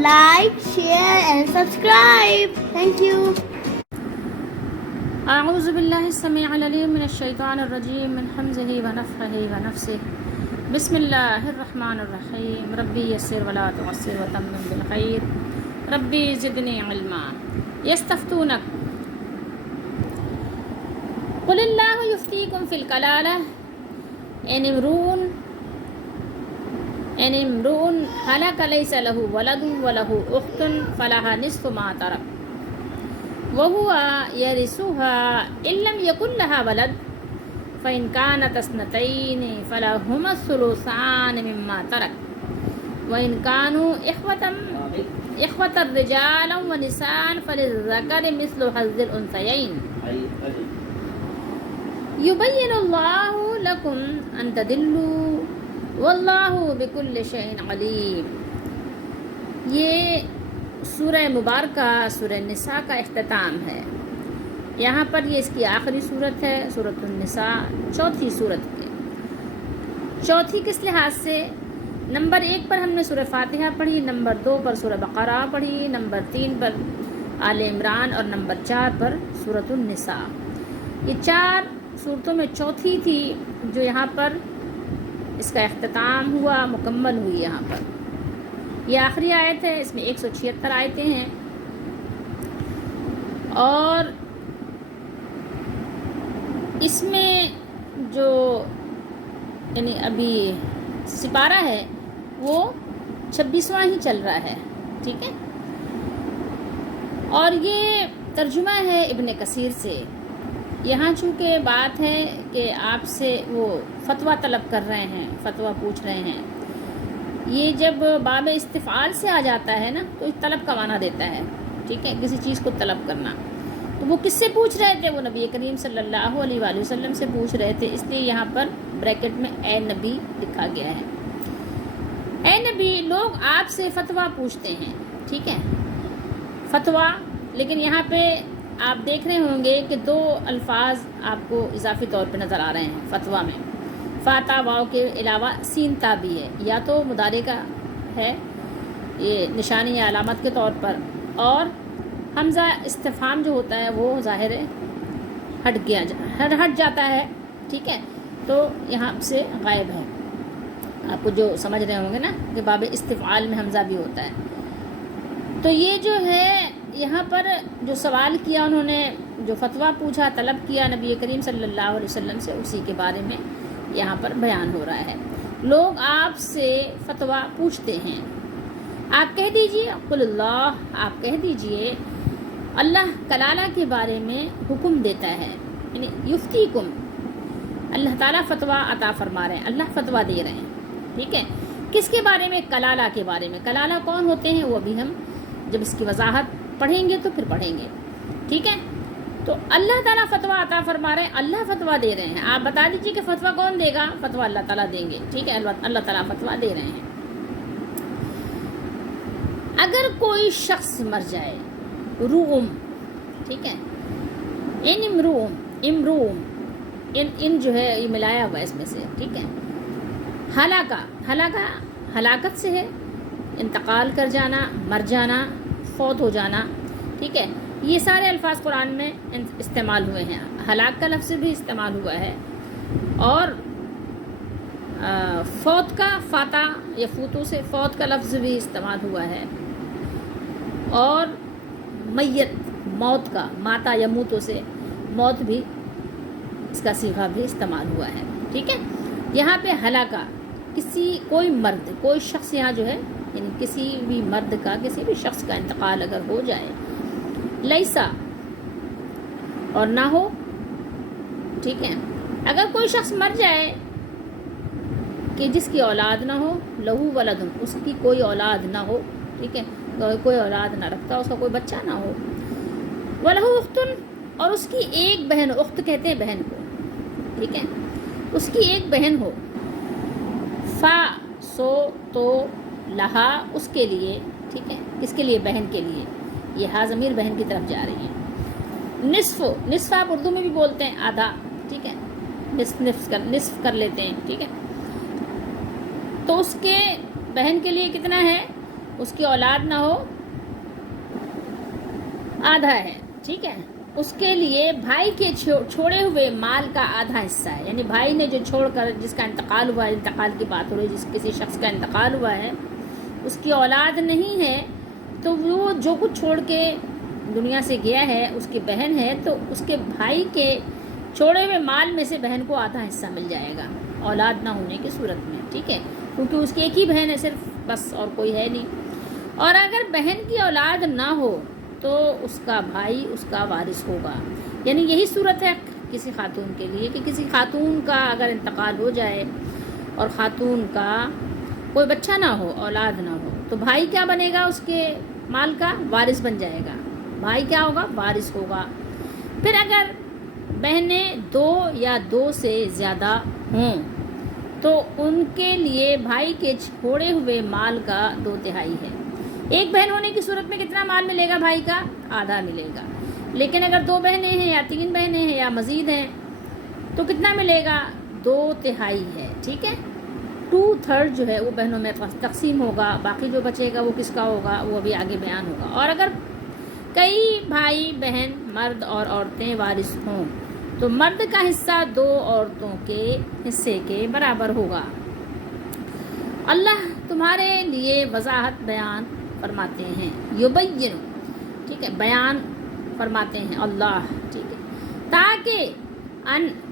like, share and subscribe. Thank you. اعوذ باللہ السمیع العلیم من الشیطان الرجیم من حمزہ ونفخہ ونفثہ بسم اللہ الرحمن الرحیم ربی یسر ولا تعسر وتمم بالخیر ربی زدنی علما یستفتونک قل اللہ یفتیکم فی الکلالہ ان امرؤ ہلک لیس لہ ولد ولہ اخت فلہا نصف ما ترک وهو يرثها إن لم يكن لها ولد فإن كانت اثنتين فلهما الثلثان مما ترك وإن كانوا إخوة رجالا ونساء فللذكر مثل حظ الأنثيين يبين الله لكم أن تضلوا والله بكل شيء عليم. یہ سورہ مبارکہ سورہ نساء کا اختتام ہے. یہاں پر یہ اس کی آخری صورت ہے، سورۃ النساء، چوتھی صورت کی. چوتھی کس لحاظ سے؟ نمبر 1 پر ہم نے سورہ فاتحہ پڑھی، نمبر 2 پر سورہ بقرہ پڑھی، نمبر 3 پر آل عمران اور نمبر 4 پر سورۃ النساء. یہ 4 صورتوں میں چوتھی تھی جو یہاں پر اس کا اختتام ہوا، مکمل ہوئی. یہاں پر یہ آخری آیت ہے، اس میں 176 آیتیں ہیں اور اس میں جو یعنی ابھی سپارہ ہے وہ 26واں ہی چل رہا ہے. ٹھیک ہے، اور یہ ترجمہ ہے ابن کثیر سے. یہاں چونکہ بات ہے کہ آپ سے وہ فتویٰ طلب کر رہے ہیں، فتویٰ پوچھ رہے ہیں. یہ جب باب استفعال سے آ جاتا ہے نا تو طلب کا معنی دیتا ہے. ٹھیک ہے، کسی چیز کو طلب کرنا. تو وہ کس سے پوچھ رہے تھے؟ وہ نبی کریم صلی اللہ علیہ وآلہ وسلم سے پوچھ رہے تھے. اس لیے یہاں پر بریکٹ میں اے نبی لکھا گیا ہے. اے نبی، لوگ آپ سے فتویٰ پوچھتے ہیں. ٹھیک ہے، فتویٰ. لیکن یہاں پہ آپ دیکھ رہے ہوں گے کہ 2 الفاظ آپ کو اضافی طور پہ نظر آ رہے ہیں فتویٰ میں. فاتا واو کے علاوہ سین تا بھی ہے، یا تو مضارع کا ہے یہ نشانی یا علامت کے طور پر، اور حمزہ استفہام جو ہوتا ہے وہ ظاہر ہٹ جاتا ہے. ٹھیک ہے، تو یہاں سے غائب ہے. آپ کو جو سمجھ رہے ہوں گے نا کہ باب استفعال میں حمزہ بھی ہوتا ہے. تو یہ جو ہے یہاں پر جو سوال کیا انہوں نے، جو فتویٰ پوچھا، طلب کیا نبی کریم صلی اللہ علیہ وسلم سے، اسی کے بارے میں یہاں پر بیان ہو رہا ہے. لوگ آپ سے فتویٰ پوچھتے ہیں. آپ کہہ دیجئے قل اللہ، آپ کہہ دیجئے اللہ کلالہ کے بارے میں حکم دیتا ہے. یعنی یفتیکم، اللہ تعالیٰ فتویٰ عطا فرما رہے ہیں، اللہ فتویٰ دے رہے ہیں. ٹھیک ہے، کس کے بارے میں؟ کلالہ کے بارے میں. کلالہ کون ہوتے ہیں وہ ابھی ہم جب اس کی وضاحت پڑھیں گے تو پھر پڑھیں گے. ٹھیک ہے، تو اللہ تعالیٰ فتویٰ عطا فرما رہے ہیں، اللہ فتویٰ دے رہے ہیں. آپ بتا دیجیے کہ فتویٰ کون دے گا؟ فتویٰ اللہ تعالیٰ دیں گے. ٹھیک ہے، اللہ تعالیٰ فتویٰ دے رہے ہیں. اگر کوئی شخص مر جائے، روم، ٹھیک ہے، امروم ان جو ہے یہ ملایا ہوا ہے اس میں سے. ٹھیک ہے، ہلاکت سے ہے، انتقال کر جانا، مر جانا، فوت ہو جانا. ٹھیک ہے، یہ سارے الفاظ قرآن میں استعمال ہوئے ہیں. ہلاک کا لفظ بھی استعمال ہوا ہے، اور فوت کا فاتا یا فوتو سے فوت کا لفظ بھی استعمال ہوا ہے، اور میت موت کا ماتا یا موتو سے موت بھی اس کا صیغہ بھی استعمال ہوا ہے. ٹھیک ہے، یہاں پہ ہلاکا کوئی مرد، کوئی شخص یہاں جو ہے یعنی کسی بھی مرد کا، کسی بھی شخص کا انتقال اگر ہو جائے، لیسا اور نہ ہو. ٹھیک ہے، اگر کوئی شخص مر جائے کہ جس کی اولاد نہ ہو، لہو ولد، اس کی کوئی اولاد نہ ہو. ٹھیک ہے، کوئی اولاد نہ رکھتا، اس کا کوئی بچہ نہ ہو. ولہو اختن، اور اس کی ایک بہن، اخت کہتے ہیں بہن کو. ٹھیک ہے، اس کی ایک بہن ہو. فا سو تو لہا، اس کے لیے. ٹھیک ہے، کس کے لیے؟ بہن کے لیے. یہ ہا ضمیر بہن کی طرف جا رہی ہے. نصف آپ اردو میں بھی بولتے ہیں آدھا. ٹھیک ہے، نصف کر لیتے ہیں. ٹھیک ہے، تو اس کے بہن کے لیے کتنا ہے؟ اس کی اولاد نہ ہو آدھا ہے، ٹھیک ہے، اس کے لیے بھائی کے چھوڑے ہوئے مال کا آدھا حصہ ہے، یعنی بھائی نے جو چھوڑ کر جس کا انتقال ہوا ہے، انتقال کی بات ہو رہی ہے، جس کسی شخص کا انتقال ہوا ہے، اس کی اولاد نہیں ہے، تو وہ جو کچھ چھوڑ کے دنیا سے گیا ہے، اس کی بہن ہے، تو اس کے بھائی کے چھوڑے ہوئے مال میں سے بہن کو آدھا حصہ مل جائے گا اولاد نہ ہونے کی صورت میں، ٹھیک ہے، کیونکہ اس کی ایک ہی بہن ہے صرف، بس اور کوئی ہے نہیں۔ اور اگر بہن کی اولاد نہ ہو تو اس کا بھائی اس کا وارث ہوگا، یعنی یہی صورت ہے کسی خاتون کے لیے کہ کسی خاتون کا اگر انتقال ہو جائے اور خاتون کا کوئی بچہ نہ ہو، اولاد نہ ہو، تو بھائی کیا بنے گا؟ اس کے مال کا وارث بن جائے گا، بھائی کیا ہوگا؟ وارث ہوگا۔ پھر اگر بہنیں 2 یا 2 سے زیادہ ہوں تو ان کے لیے بھائی کے چھوڑے ہوئے مال کا 2/3 ہے۔ ایک بہن ہونے کی صورت میں کتنا مال ملے گا بھائی کا؟ آدھا ملے گا، لیکن اگر 2 بہنیں ہیں یا 3 بہنیں ہیں یا مزید ہیں تو کتنا ملے گا؟ 2/3 ہے، ٹھیک ہے، 2/3 جو ہے وہ بہنوں میں تقسیم ہوگا، باقی جو بچے گا وہ کس کا ہوگا وہ ابھی آگے بیان ہوگا۔ اور اگر کئی بھائی بہن مرد اور عورتیں وارث ہوں تو مرد کا حصہ 2 عورتوں کے حصے کے برابر ہوگا۔ اللہ تمہارے لیے وضاحت بیان فرماتے ہیں، یبین، ٹھیک ہے، بیان فرماتے ہیں اللہ، ٹھیک ہے،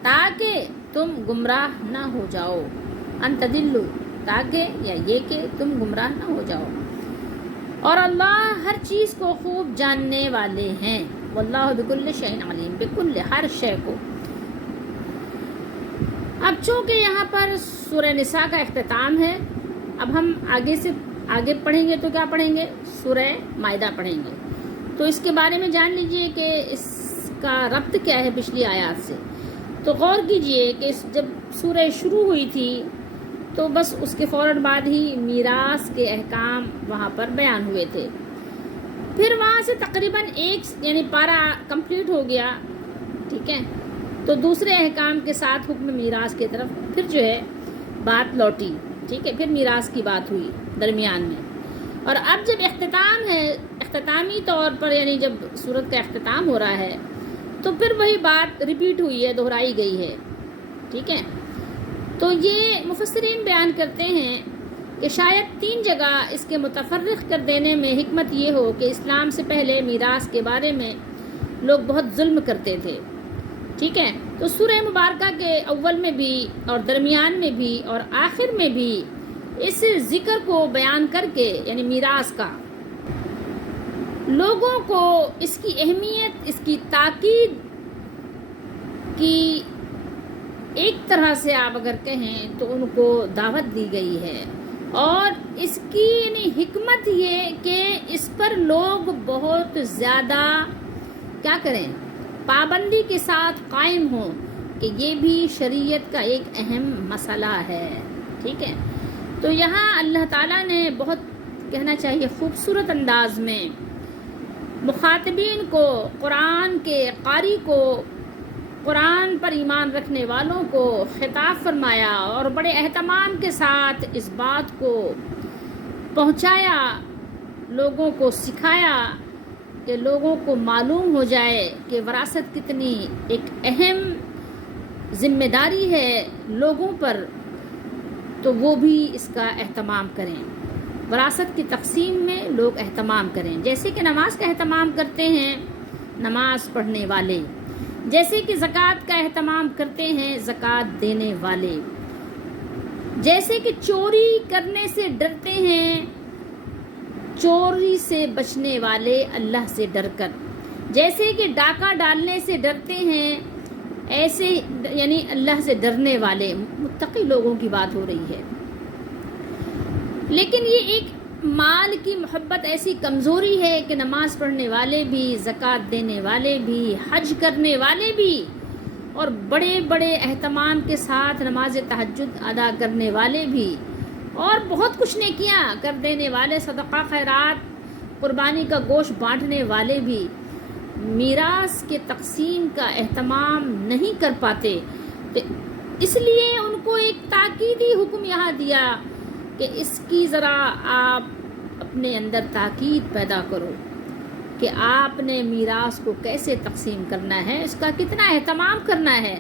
تاکہ تم گمراہ نہ ہو جاؤ، ان تدلوا، تاکہ یا یہ کہ تم گمراہ نہ ہو جاؤ، اور اللہ ہر چیز کو خوب جاننے والے ہیں، واللہ بکل شیء علیم، بکل، ہر شے کو۔ اب چونکہ یہاں پر سورہ نساء کا اختتام ہے، اب ہم آگے پڑھیں گے تو کیا پڑھیں گے؟ سورہ مائدہ پڑھیں گے، تو اس کے بارے میں جان لیجئے کہ اس کا ربط کیا ہے پچھلی آیات سے۔ تو غور کیجئے کہ جب سورہ شروع ہوئی تھی تو بس اس کے فوراً بعد ہی میراث کے احکام وہاں پر بیان ہوئے تھے، پھر وہاں سے تقریباً یعنی پارہ کمپلیٹ ہو گیا، ٹھیک ہے، تو دوسرے احکام کے ساتھ حکم میراث کی طرف پھر جو ہے بات لوٹی، ٹھیک ہے، پھر میراث کی بات ہوئی درمیان میں، اور اب جب اختتام ہے، اختتامی طور پر یعنی جب سورت کا اختتام ہو رہا ہے تو پھر وہی بات ریپیٹ ہوئی ہے، دہرائی گئی ہے، ٹھیک ہے۔ تو یہ مفسرین بیان کرتے ہیں کہ شاید 3 جگہ اس کے متفرق کر دینے میں حکمت یہ ہو کہ اسلام سے پہلے میراث کے بارے میں لوگ بہت ظلم کرتے تھے، ٹھیک ہے، تو سورہ مبارکہ کے اول میں بھی اور درمیان میں بھی اور آخر میں بھی اس ذکر کو بیان کر کے، یعنی میراث کا، لوگوں کو اس کی اہمیت، اس کی تاکید کی ایک طرح سے آپ اگر کہیں تو ان کو دعوت دی گئی ہے، اور اس کی یعنی حکمت یہ کہ اس پر لوگ بہت زیادہ کیا کریں، پابندی کے ساتھ قائم ہوں کہ یہ بھی شریعت کا ایک اہم مسئلہ ہے، ٹھیک ہے۔ تو یہاں اللہ تعالیٰ نے بہت کہنا چاہیے خوبصورت انداز میں مخاطبین کو، قرآن کے قاری کو، قرآن پر ایمان رکھنے والوں کو خطاب فرمایا اور بڑے اہتمام کے ساتھ اس بات کو پہنچایا، لوگوں کو سکھایا کہ لوگوں کو معلوم ہو جائے کہ وراثت کتنی ایک اہم ذمہ داری ہے لوگوں پر، تو وہ بھی اس کا اہتمام کریں، وراثت کی تقسیم میں لوگ اہتمام کریں، جیسے کہ نماز کا اہتمام کرتے ہیں نماز پڑھنے والے، جیسے کہ زکوٰۃ کا اہتمام کرتے ہیں زکوٰۃ دینے والے، جیسے کہ چوری کرنے سے ڈرتے ہیں چوری سے بچنے والے اللہ سے ڈر کر، جیسے کہ ڈاکہ ڈالنے سے ڈرتے ہیں ایسے یعنی اللہ سے ڈرنے والے متقی لوگوں کی بات ہو رہی ہے۔ لیکن یہ ایک مال کی محبت ایسی کمزوری ہے کہ نماز پڑھنے والے بھی، زکوٰۃ دینے والے بھی، حج کرنے والے بھی، اور بڑے بڑے اہتمام کے ساتھ نماز تہجد ادا کرنے والے بھی، اور بہت کچھ نیکیاں کر دینے والے، صدقہ خیرات، قربانی کا گوشت بانٹنے والے بھی میراث کے تقسیم کا اہتمام نہیں کر پاتے، تو اس لیے ان کو ایک تاکیدی حکم یہاں دیا کہ اس کی ذرا آپ اپنے اندر تاکید پیدا کرو کہ آپ نے میراث کو کیسے تقسیم کرنا ہے، اس کا کتنا اہتمام کرنا ہے۔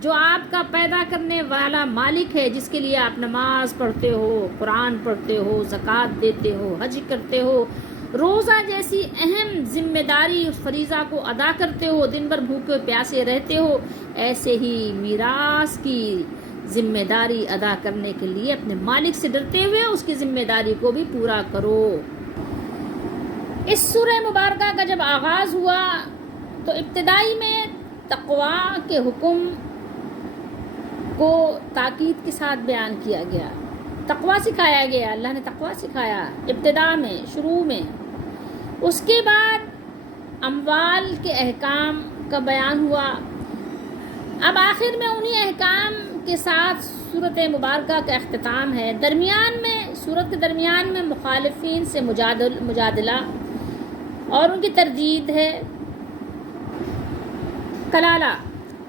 جو آپ کا پیدا کرنے والا مالک ہے، جس کے لیے آپ نماز پڑھتے ہو، قرآن پڑھتے ہو، زکوٰۃ دیتے ہو، حج کرتے ہو، روزہ جیسی اہم ذمہ داری فریضہ کو ادا کرتے ہو، دن بھر بھوکے پیاسے رہتے ہو، ایسے ہی میراث کی ذمہ داری ادا کرنے کے لیے اپنے مالک سے ڈرتے ہوئے اس کی ذمہ داری کو بھی پورا کرو۔ اس سورہ مبارکہ کا جب آغاز ہوا تو ابتدائی میں تقویٰ کے حکم کو تاکید کے ساتھ بیان کیا گیا، تقویٰ سکھایا گیا، اللہ نے تقویٰ سکھایا ابتدا میں، شروع میں۔ اس کے بعد اموال کے احکام کا بیان ہوا۔ اب آخر میں انہی احکام کے ساتھ سورۃ مبارکہ کا اختتام ہے۔ درمیان میں، سورت کے درمیان میں مخالفین سے مجادلہ اور ان کی تردید ہے۔ کلالہ،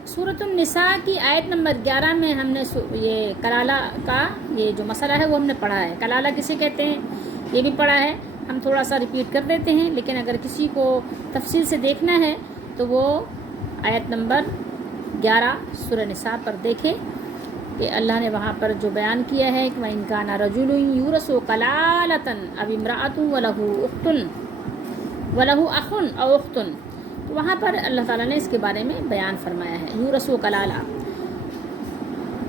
سورۃ النساء کی آیت نمبر 11 میں ہم نے یہ کلالہ کا یہ جو مسئلہ ہے وہ ہم نے پڑھا ہے۔ کلالہ کسے کہتے ہیں یہ بھی پڑھا ہے، ہم تھوڑا سا ریپیٹ کر دیتے ہیں، لیکن اگر کسی کو تفصیل سے دیکھنا ہے تو وہ آیت نمبر 11 سورہ نساء پر دیکھے کہ اللہ نے وہاں پر جو بیان کیا ہے کہ وَإِن كَانَ رَجُلٌ يُورَثُ كَلَالَةً أَوْ امْرَأَةٌ وَلَهُ أَخٌ أَوْ أُخْتٌ، تو وہاں پر اللہ تعالیٰ نے اس کے بارے میں بیان فرمایا ہے۔ یورث و کلالہ،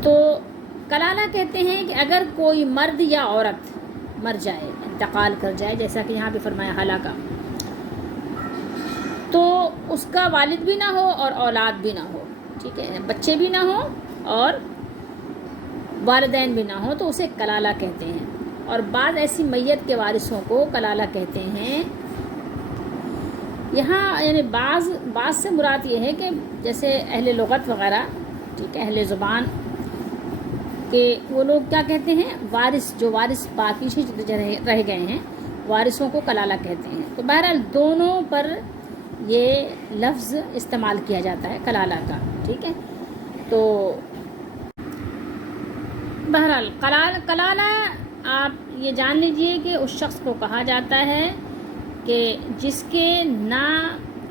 تو کلالہ کہتے ہیں کہ اگر کوئی مرد یا عورت مر جائے، انتقال کر جائے، جیسا کہ یہاں پہ فرمایا ہلاکہ، تو اس کا والد بھی نہ ہو اور اولاد بھی نہ ہو، ٹھیک ہے، بچے بھی نہ ہو اور والدین بھی نہ ہو، تو اسے کلالہ کہتے ہیں۔ اور بعض ایسی میت کے وارثوں کو کلالہ کہتے ہیں۔ یہاں یعنی بعض سے مراد یہ ہے کہ جیسے اہل لغت وغیرہ، ٹھیک ہے، اہل زبان کہ وہ لوگ کیا کہتے ہیں، وارث، جو وارث باقی رہ گئے ہیں، وارثوں کو کلالہ کہتے ہیں۔ تو بہرحال دونوں پر یہ لفظ استعمال کیا جاتا ہے کلالہ کا، ٹھیک ہے۔ تو بہرحال کلالہ آپ یہ جان لیجئے کہ اس شخص کو کہا جاتا ہے کہ جس کے نہ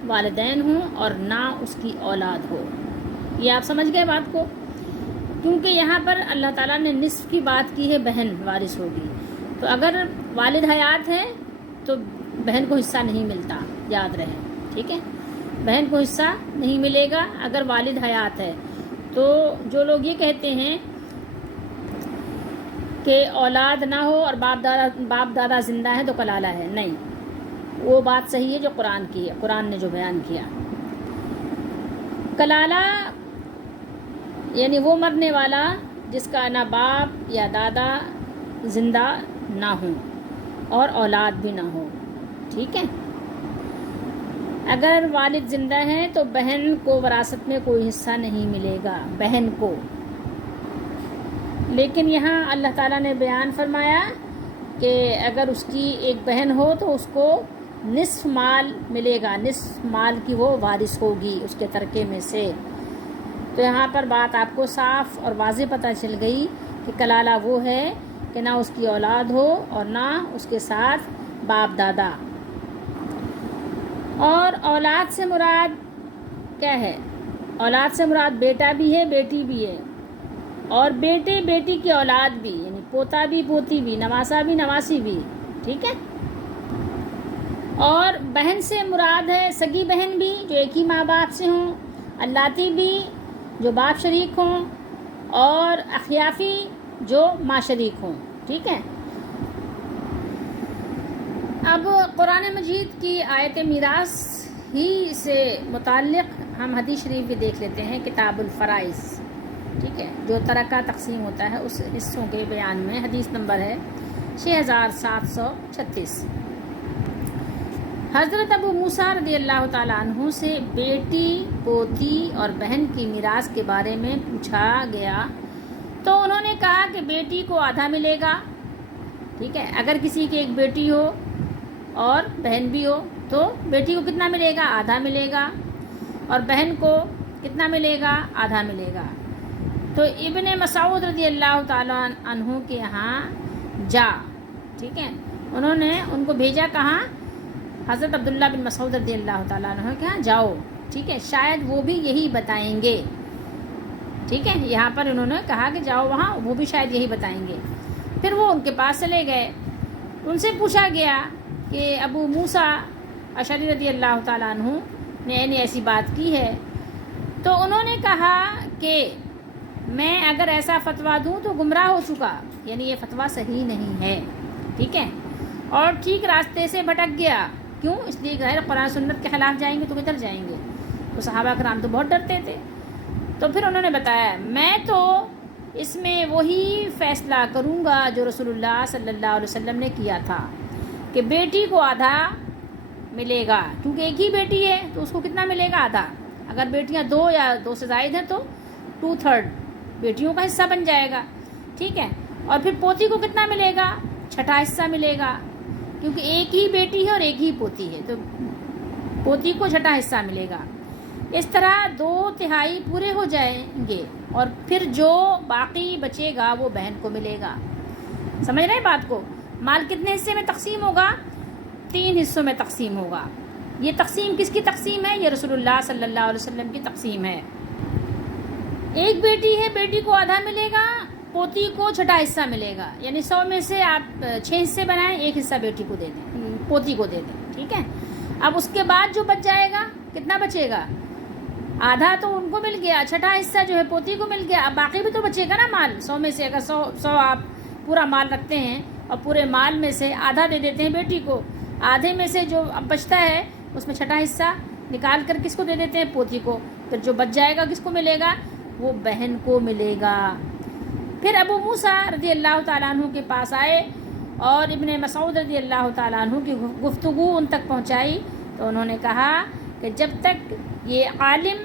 والدین ہوں اور نہ اس کی اولاد ہو۔ یہ آپ سمجھ گئے بات کو، کیونکہ یہاں پر اللہ تعالیٰ نے نصف کی بات کی ہے، بہن وارث ہوگی۔ تو اگر والد حیات ہے تو بہن کو حصہ نہیں ملتا، یاد رہے، ٹھیک ہے، بہن کو حصہ نہیں ملے گا اگر والد حیات ہے۔ تو جو لوگ یہ کہتے ہیں کہ اولاد نہ ہو اور باپ دادا زندہ ہے تو کلالہ ہے، نہیں، وہ بات صحیح ہے جو قرآن کی ہے، قرآن نے جو بیان کیا۔ کلالہ یعنی وہ مرنے والا جس کا نہ باپ یا دادا زندہ نہ ہوں اور اولاد بھی نہ ہو، ٹھیک ہے۔ اگر والد زندہ ہے تو بہن کو وراثت میں کوئی حصہ نہیں ملے گا، بہن کو۔ لیکن یہاں اللہ تعالیٰ نے بیان فرمایا کہ اگر اس کی ایک بہن ہو تو اس کو نصف مال ملے گا، نصف مال کی وہ وارث ہوگی اس کے ترکے میں سے۔ تو یہاں پر بات آپ کو صاف اور واضح پتہ چل گئی کہ کلالہ وہ ہے کہ نہ اس کی اولاد ہو اور نہ اس کے ساتھ باپ دادا۔ اور اولاد سے مراد کیا ہے؟ اولاد سے مراد بیٹا بھی ہے، بیٹی بھی ہے، اور بیٹے بیٹی کی اولاد بھی، یعنی پوتا بھی پوتی بھی، نواسا بھی نواسی بھی، ٹھیک ہے۔ اور بہن سے مراد ہے سگی بہن بھی جو ایک ہی ماں باپ سے ہوں، الاتی بھی جو باپ شریک ہوں، اور اخیافی جو ماں شریک ہوں، ٹھیک ہے۔ اب قرآن مجید کی آیت میراث ہی سے متعلق ہم حدیث شریف بھی دیکھ لیتے ہیں، کتاب الفرائض، ٹھیک ہے، جو ترکہ تقسیم ہوتا ہے اس حصوں کے بیان میں حدیث نمبر ہے 6736۔ حضرت ابو موسیٰ رضی اللہ تعالیٰ عنہ سے بیٹی، پوتی اور بہن کی میراث کے بارے میں پوچھا گیا تو انہوں نے کہا کہ بیٹی کو آدھا ملے گا، ٹھیک ہے، اگر کسی کی ایک بیٹی ہو اور بہن بھی ہو تو بیٹی کو کتنا ملے گا؟ آدھا ملے گا، اور بہن کو کتنا ملے گا؟ آدھا ملے گا۔ تو ابن مسعود رضی اللہ تعالیٰ عنہ کے یہاں ٹھیک ہے، انہوں نے ان کو بھیجا کہاں؟ حضرت عبداللہ بن مسعود رضی اللہ تعالیٰ عنہ کے ہاں جاؤ، ٹھیک ہے، شاید وہ بھی یہی بتائیں گے، ٹھیک ہے، یہاں پر انہوں نے کہا کہ جاؤ وہاں، وہ بھی شاید یہی بتائیں گے۔ پھر وہ ان کے پاس چلے گئے، ان سے پوچھا گیا کہ ابو موسیٰ اشعری رضی اللہ تعالیٰ عنہ نے ایسی بات کی ہے، تو انہوں نے کہا کہ میں اگر ایسا فتویٰ دوں تو گمراہ ہو چکا، یعنی یہ فتویٰ صحیح نہیں ہے، ٹھیک ہے، اور ٹھیک راستے سے بھٹک گیا۔ کیوں؟ اس لیے غیر قرآن سنت کے خلاف جائیں گے تو کدھر جائیں گے؟ تو صحابہ کرام تو بہت ڈرتے تھے۔ تو پھر انہوں نے بتایا میں تو اس میں وہی فیصلہ کروں گا جو رسول اللہ صلی اللہ علیہ وسلم نے کیا تھا کہ بیٹی کو آدھا ملے گا، کیونکہ ایک ہی بیٹی ہے تو اس کو کتنا ملے گا؟ آدھا۔ اگر بیٹیاں 2 یا 2 سے زائد ہیں تو 2/3 بیٹیوں کا حصہ بن جائے گا، ٹھیک ہے، اور پھر پوتی کو کتنا ملے گا؟ 6واں حصہ ملے گا، کیونکہ ایک ہی بیٹی ہے اور ایک ہی پوتی ہے، تو پوتی کو 6واں حصہ ملے گا۔ اس طرح 2/3 پورے ہو جائیں گے، اور پھر جو باقی بچے گا وہ بہن کو ملے گا۔ سمجھ رہے بات کو؟ مال کتنے حصے میں تقسیم ہوگا؟ 3 حصوں میں تقسیم ہوگا۔ یہ تقسیم کس کی تقسیم ہے؟ یہ رسول اللہ صلی اللہ علیہ وسلم کی تقسیم ہے۔ ایک بیٹی ہے، بیٹی کو آدھا ملے گا، پوتی کو 6واں حصہ ملے گا، یعنی 100 میں سے آپ 6 حصے بنائیں، 1 حصہ بیٹی کو دے دیں، پوتی کو دے دیں، ٹھیک ہے۔ اب اس کے بعد جو بچ جائے گا کتنا بچے گا؟ آدھا تو ان کو مل گیا، 6واں حصہ جو ہے پوتی کو مل گیا، اب باقی بھی تو بچے گا نا مال۔ 100 میں سے اگر 100 آپ پورا مال رکھتے ہیں اور پورے مال میں سے آدھا دے دیتے ہیں بیٹی کو، آدھے میں سے جو اب بچتا ہے اس میں 6واں حصہ نکال کر کس کو دے دیتے ہیں؟ پوتی کو۔ پھر جو بچ جائے گا کس کو ملے گا؟ وہ بہن کو ملے گا۔ پھر ابو موسیٰ رضی اللہ تعالیٰ عنہ کے پاس آئے اور ابن مسعود رضی اللہ تعالیٰ عنہ کی گفتگو ان تک پہنچائی، تو انہوں نے کہا کہ جب تک یہ عالم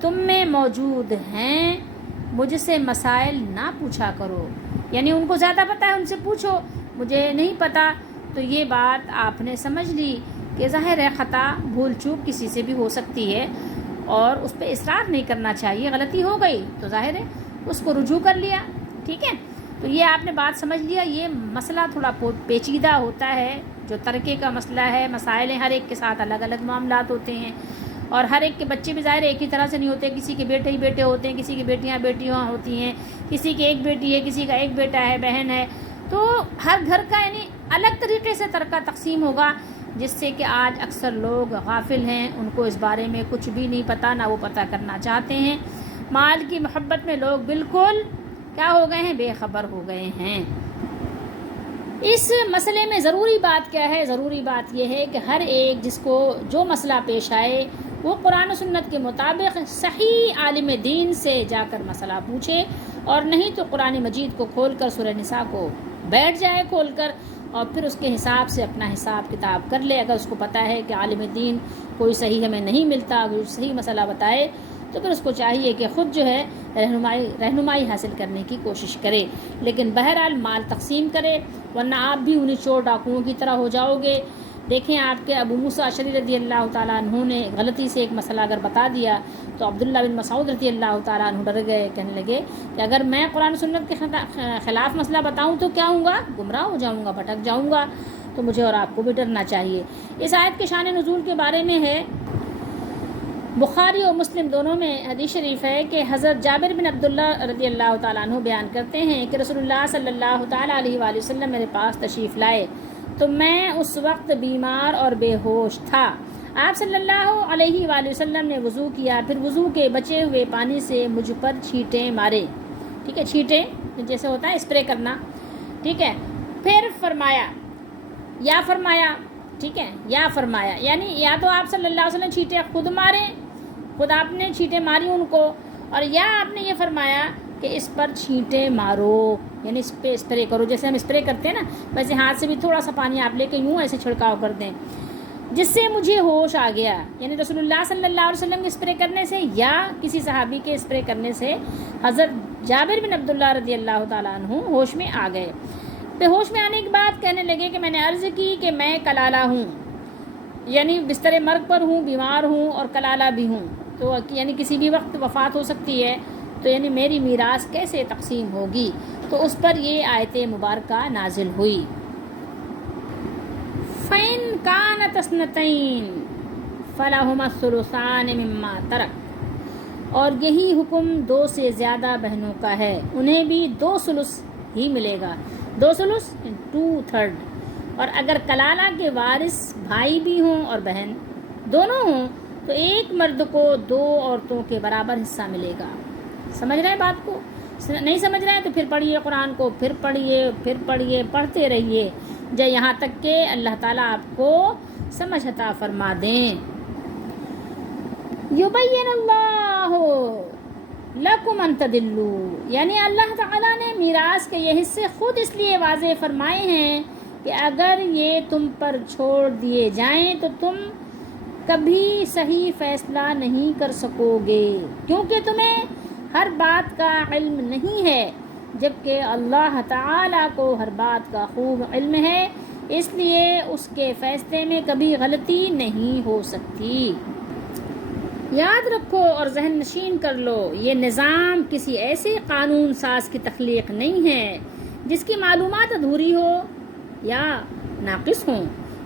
تم میں موجود ہیں مجھ سے مسائل نہ پوچھا کرو، یعنی ان کو زیادہ پتہ ہے ان سے پوچھو، مجھے نہیں پتہ۔ تو یہ بات آپ نے سمجھ لی کہ ظاہر ہے خطا بھول چوک کسی سے بھی ہو سکتی ہے، اور اس پہ اصرار نہیں کرنا چاہیے، غلطی ہو گئی تو ظاہر ہے اس کو رجوع کر لیا، ٹھیک ہے۔ تو یہ آپ نے بات سمجھ لیا۔ یہ مسئلہ تھوڑا پیچیدہ ہوتا ہے، جو ترکے کا مسئلہ ہے، مسائل ہر ایک کے ساتھ الگ الگ معاملات ہوتے ہیں، اور ہر ایک کے بچے بھی ظاہر ایک ہی طرح سے نہیں ہوتے، کسی کے بیٹے ہی بیٹے ہوتے ہیں، کسی کی بیٹیاں ہوتی ہیں، کسی کی ایک بیٹی ہے، کسی کا ایک بیٹا ہے، بہن ہے، تو ہر گھر کا یعنی الگ طریقے سے ترکہ تقسیم ہوگا، جس سے کہ آج اکثر لوگ غافل ہیں، ان کو اس بارے میں کچھ بھی نہیں پتہ، نہ وہ پتہ کرنا چاہتے ہیں۔ مال کی محبت میں لوگ بالکل کیا ہو گئے ہیں؟ بے خبر ہو گئے ہیں۔ اس مسئلے میں ضروری بات کیا ہے؟ ضروری بات یہ ہے کہ ہر ایک جس کو جو مسئلہ پیش آئے وہ قرآن و سنت کے مطابق صحیح عالم دین سے جا کر مسئلہ پوچھے، اور نہیں تو قرآن مجید کو کھول کر سورہ نساء کو بیٹھ جائے کھول کر، اور پھر اس کے حساب سے اپنا حساب کتاب کر لے۔ اگر اس کو پتہ ہے کہ عالم دین کوئی صحیح ہمیں نہیں ملتا، کوئی صحیح مسئلہ بتائے، تو پھر اس کو چاہیے کہ خود جو ہے رہنمائی حاصل کرنے کی کوشش کرے، لیکن بہرحال مال تقسیم کرے، ورنہ آپ بھی انہیں چور ڈاکوؤں کی طرح ہو جاؤ گے۔ دیکھیں آپ کے ابو موسیٰ اشعری رضی اللہ تعالیٰ عنہ نے غلطی سے ایک مسئلہ اگر بتا دیا تو عبداللہ بن مسعود رضی اللہ تعالیٰ عنہ ڈر گئے، کہنے لگے کہ اگر میں قرآن سنت کے خلاف مسئلہ بتاؤں تو کیا ہوں گا؟ گمراہ ہو جاؤں گا، بھٹک جاؤں گا۔ تو مجھے اور آپ کو بھی ڈرنا چاہیے۔ اس آیت کے شان نزول کے بارے میں ہے، بخاری اور مسلم دونوں میں حدیث شریف ہے کہ حضرت جابر بن عبداللہ رضی اللہ تعالیٰ عنہ بیان کرتے ہیں کہ رسول اللہ صلی اللہ تعالیٰ علیہ وآلہ وسلم میرے پاس تشریف لائے تو میں اس وقت بیمار اور بے ہوش تھا۔ آپ صلی اللہ علیہ وآلہ وسلم نے وضو کیا، پھر وضو کے بچے ہوئے پانی سے مجھ پر چھینٹیں مارے، ٹھیک ہے، چھینٹیں جیسے ہوتا ہے اسپرے کرنا، ٹھیک ہے، پھر فرمایا، ٹھیک ہے، یا فرمایا، یعنی یا تو آپ صلی اللہ علیہ وسلم چھینٹیں خود ماریں، خود آپ نے چھینٹیں ماری ان کو، اور یا آپ نے یہ فرمایا کہ اس پر چھینٹیں مارو، یعنی اس پہ اسپرے کرو، جیسے ہم اسپرے کرتے ہیں نا، ویسے ہاتھ سے بھی تھوڑا سا پانی آپ لے کے یوں ایسے چھڑکاؤ کر دیں، جس سے مجھے ہوش آ گیا۔ یعنی رسول اللہ صلی اللہ علیہ وسلم کے اسپرے کرنے سے یا کسی صحابی کے اسپرے کرنے سے حضرت جابر بن عبداللہ رضی اللہ تعالیٰ عنہ ہوش میں آ گئے۔ پھر ہوش میں آنے کے بعد کہنے لگے کہ میں نے عرض کی کہ میں کلالہ ہوں، یعنی بستر مرگ پر ہوں، بیمار ہوں اور کلالہ بھی ہوں، تو یعنی کسی بھی وقت وفات ہو سکتی ہے، تو یعنی میری میراث کیسے تقسیم ہوگی؟ تو اس پر یہ آیت مبارکہ نازل ہوئی۔ كانت اثنتين فلهما الثلثان مما ترك، اور یہی حکم 2 سے زیادہ بہنوں کا ہے، انہیں بھی 2 ثلث ہی ملے گا، 2 ثلث 2/3۔ اور اگر کلالہ کے وارث بھائی بھی ہوں اور بہن دونوں ہوں تو ایک مرد کو 2 عورتوں کے برابر حصہ ملے گا۔ سمجھ رہے ہیں بات کو؟ نہیں سمجھ رہے ہیں تو پھر پڑھیے قرآن کو، پھر پڑھیے پڑھتے رہیے یہاں تک کہ اللہ تعالیٰ آپ کو سمجھ عطا فرما دیں۔ یبین اللہ لکم ان تضلوا، یعنی اللہ تعالیٰ نے میراث کے یہ حصے خود اس لیے واضح فرمائے ہیں کہ اگر یہ تم پر چھوڑ دیے جائیں تو تم کبھی صحیح فیصلہ نہیں کر سکو گے، کیونکہ تمہیں ہر بات کا علم نہیں ہے، جبکہ اللہ تعالیٰ کو ہر بات کا خوب علم ہے، اس لیے اس کے فیصلے میں کبھی غلطی نہیں ہو سکتی۔ یاد رکھو اور ذہن نشین کر لو، یہ نظام کسی ایسے قانون ساز کی تخلیق نہیں ہے جس کی معلومات ادھوری ہو یا ناقص ہوں،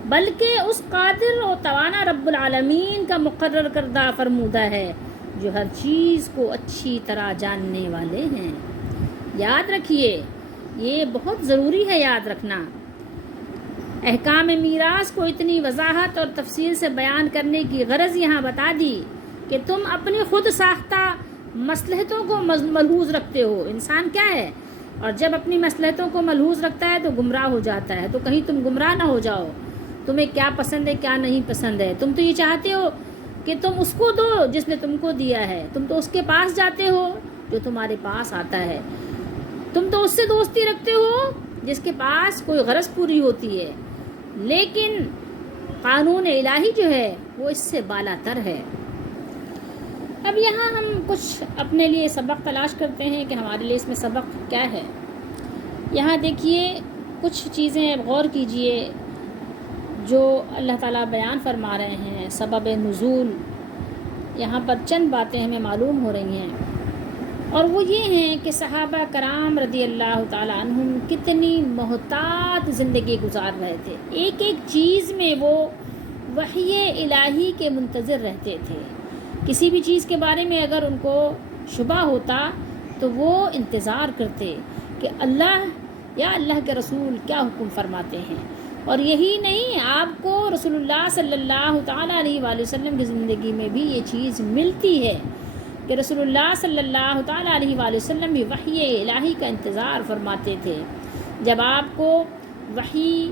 بلکہ اس قادر و توانا رب العالمین کا مقرر کردہ فرمودہ ہے جو ہر چیز کو اچھی طرح جاننے والے ہیں۔ یاد رکھیے، یہ بہت ضروری ہے یاد رکھنا۔ احکام میراث کو اتنی وضاحت اور تفصیل سے بیان کرنے کی غرض یہاں بتا دی کہ تم اپنی خود ساختہ مصلحتوں کو ملحوظ رکھتے ہو۔ انسان کیا ہے؟ اور جب اپنی مصلحتوں کو ملحوظ رکھتا ہے تو گمراہ ہو جاتا ہے، تو کہیں تم گمراہ نہ ہو جاؤ۔ تمہیں کیا پسند ہے کیا نہیں پسند ہے، تم تو یہ چاہتے ہو کہ تم اس کو دو جس نے تم کو دیا ہے، تم تو اس کے پاس جاتے ہو جو تمہارے پاس آتا ہے، تم تو اس سے دوستی رکھتے ہو جس کے پاس کوئی غرض پوری ہوتی ہے، لیکن قانون الہی جو ہے وہ اس سے بالا تر ہے۔ اب یہاں ہم کچھ اپنے لیے سبق تلاش کرتے ہیں کہ ہمارے لیے اس میں سبق کیا ہے۔ یہاں دیکھیے کچھ چیزیں غور کیجئے جو اللہ تعالیٰ بیان فرما رہے ہیں، سبب نزول، یہاں پر چند باتیں ہمیں معلوم ہو رہی ہیں، اور وہ یہ ہیں کہ صحابہ کرام رضی اللہ تعالیٰ عنہم کتنی محتاط زندگی گزار رہے تھے، ایک ایک چیز میں وہ وحی الہی کے منتظر رہتے تھے۔ کسی بھی چیز کے بارے میں اگر ان کو شبہ ہوتا تو وہ انتظار کرتے کہ اللہ یا اللہ کے رسول کیا حکم فرماتے ہیں۔ اور یہی نہیں، آپ کو رسول اللہ صلی اللہ تعالیٰ علیہ وآلہ وسلم کی زندگی میں بھی یہ چیز ملتی ہے کہ رسول اللہ صلی اللہ تعالیٰ علیہ وآلہ وسلم بھی وحی الہی کا انتظار فرماتے تھے۔ جب آپ کو وحی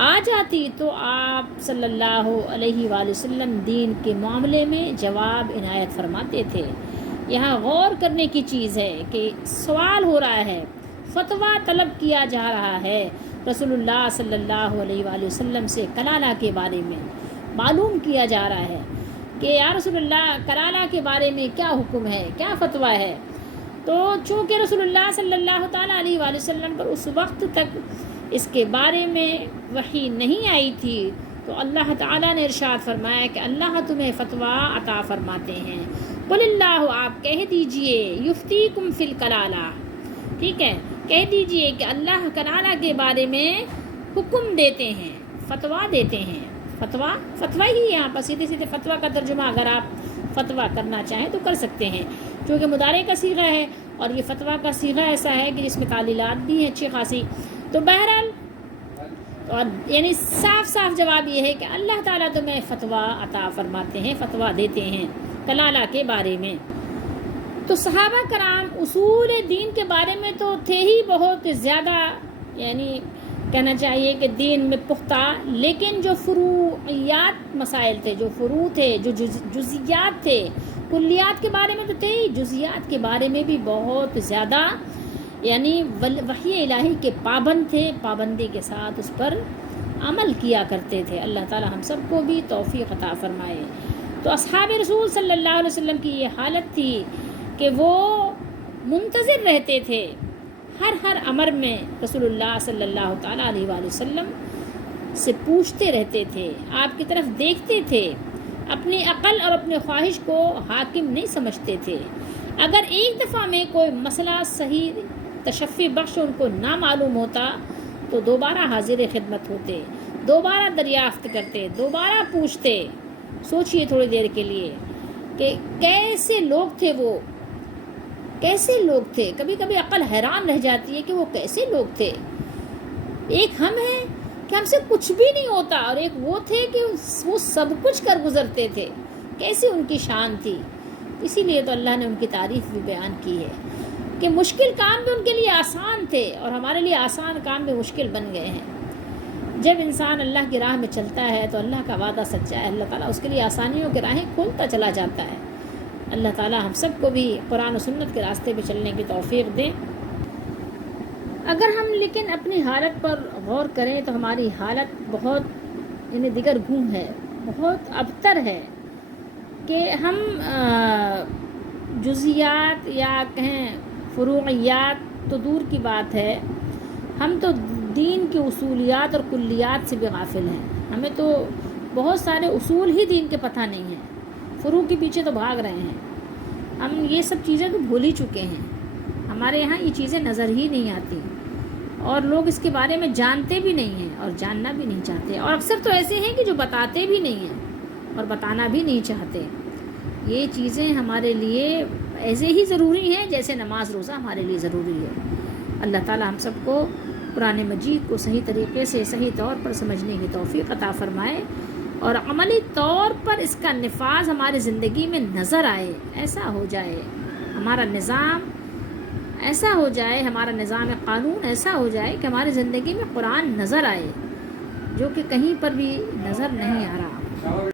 آ جاتی تو آپ صلی اللہ علیہ وآلہ وسلم دین کے معاملے میں جواب عنایت فرماتے تھے۔ یہاں غور کرنے کی چیز ہے کہ سوال ہو رہا ہے، فتویٰ طلب کیا جا رہا ہے رسول اللہ صلی اللہ علیہ وآلہ وسلم سے کلالہ کے بارے میں، معلوم کیا جا رہا ہے کہ یا رسول اللہ کلالہ کے بارے میں کیا حکم ہے، کیا فتویٰ ہے۔ تو چونکہ رسول اللہ صلی اللہ تعالیٰ علیہ وآلہ وسلم پر اس وقت تک اس کے بارے میں وحی نہیں آئی تھی تو اللہ تعالیٰ نے ارشاد فرمایا کہ اللہ تمہیں فتویٰ عطا فرماتے ہیں۔ قل اللہ، آپ کہہ دیجئے، یفتیکم فی الکلالہ، ٹھیک ہے، کہہ دیجئے کہ اللہ کلالہ کے بارے میں حکم دیتے ہیں، فتویٰ دیتے ہیں۔ فتویٰ ہی یہاں پر سیدھے سیدھے فتویٰ کا ترجمہ اگر آپ فتویٰ کرنا چاہیں تو کر سکتے ہیں، کیونکہ مضارع کا صیغہ ہے اور یہ فتویٰ کا صیغہ ایسا ہے کہ جس میں تعلیلات بھی ہیں اچھی خاصی۔ تو بہرحال اور یعنی صاف صاف جواب یہ ہے کہ اللہ تعالیٰ تمہیں فتویٰ عطا فرماتے ہیں، فتویٰ دیتے ہیں کلالہ کے بارے میں۔ تو صحابہ کرام اصول دین کے بارے میں تو تھے ہی بہت زیادہ، یعنی کہنا چاہیے کہ دین میں پختہ، لیکن جو فروعیات مسائل تھے، جو فروع تھے، جو جزیات تھے، کلیات کے بارے میں تو تھے ہی، جزیات کے بارے میں بھی بہت زیادہ یعنی وحی الہی کے پابند تھے، پابندی کے ساتھ اس پر عمل کیا کرتے تھے۔ اللہ تعالی ہم سب کو بھی توفیق عطا فرمائے۔ تو اصحاب رسول صلی اللہ علیہ وسلم کی یہ حالت تھی کہ وہ منتظر رہتے تھے ہر امر میں، رسول اللہ صلی اللہ تعالیٰ علیہ وآلہ وسلم سے پوچھتے رہتے تھے، آپ کی طرف دیکھتے تھے، اپنی عقل اور اپنے خواہش کو حاکم نہیں سمجھتے تھے۔ اگر ایک دفعہ میں کوئی مسئلہ صحیح تشفی بخش ان کو نہ معلوم ہوتا تو دوبارہ حاضر خدمت ہوتے، دوبارہ دریافت کرتے، دوبارہ پوچھتے. سوچئے تھوڑی دیر کے لیے کہ کیسے لوگ تھے وہ، کیسے لوگ تھے. کبھی کبھی عقل حیران رہ جاتی ہے کہ وہ کیسے لوگ تھے. ایک ہم ہیں کہ ہم سے کچھ بھی نہیں ہوتا، اور ایک وہ تھے کہ وہ سب کچھ کر گزرتے تھے. کیسی ان کی شان تھی. اسی لیے تو اللہ نے ان کی تعریف بھی بیان کی ہے کہ مشکل کام بھی ان کے لیے آسان تھے، اور ہمارے لیے آسان کام بھی مشکل بن گئے ہیں. جب انسان اللہ کی راہ میں چلتا ہے تو اللہ کا وعدہ سچا ہے، اللہ تعالیٰ اس کے لیے آسانیوں کی راہیں کھولتا چلا جاتا ہے. اللہ تعالیٰ ہم سب کو بھی قرآن و سنت کے راستے پہ چلنے کی توفیق دیں. اگر ہم لیکن اپنی حالت پر غور کریں تو ہماری حالت بہت دیگر گوں ہے، بہت ابتر ہے کہ ہم جزیات یا کہیں فروعیات تو دور کی بات ہے، ہم تو دین کی اصولیات اور کلیات سے بھی غافل ہیں. ہمیں تو بہت سارے اصول ہی دین کے پتہ نہیں ہیں، فروع کے پیچھے تو بھاگ رہے ہیں. ہم یہ سب چیزیں تو بھول ہی چکے ہیں. ہمارے یہاں یہ چیزیں نظر ہی نہیں آتی، اور لوگ اس کے بارے میں جانتے بھی نہیں ہیں اور جاننا بھی نہیں چاہتے. اور اکثر تو ایسے ہیں کہ جو بتاتے بھی نہیں ہیں اور بتانا بھی نہیں چاہتے. یہ چیزیں ہمارے لیے ایسے ہی ضروری ہیں جیسے نماز روزہ ہمارے لیے ضروری ہے. اللہ تعالی ہم سب کو قرآن مجید کو صحیح طریقے سے صحیح طور پر سمجھنے کی توفیق عطا فرمائے، اور عملی طور پر اس کا نفاذ ہماری زندگی میں نظر آئے. ایسا ہو جائے ہمارا نظام، ایسا ہو جائے ہمارا نظام قانون ایسا ہو جائے کہ ہماری زندگی میں قرآن نظر آئے، جو کہ کہیں پر بھی نظر نہیں آ رہا.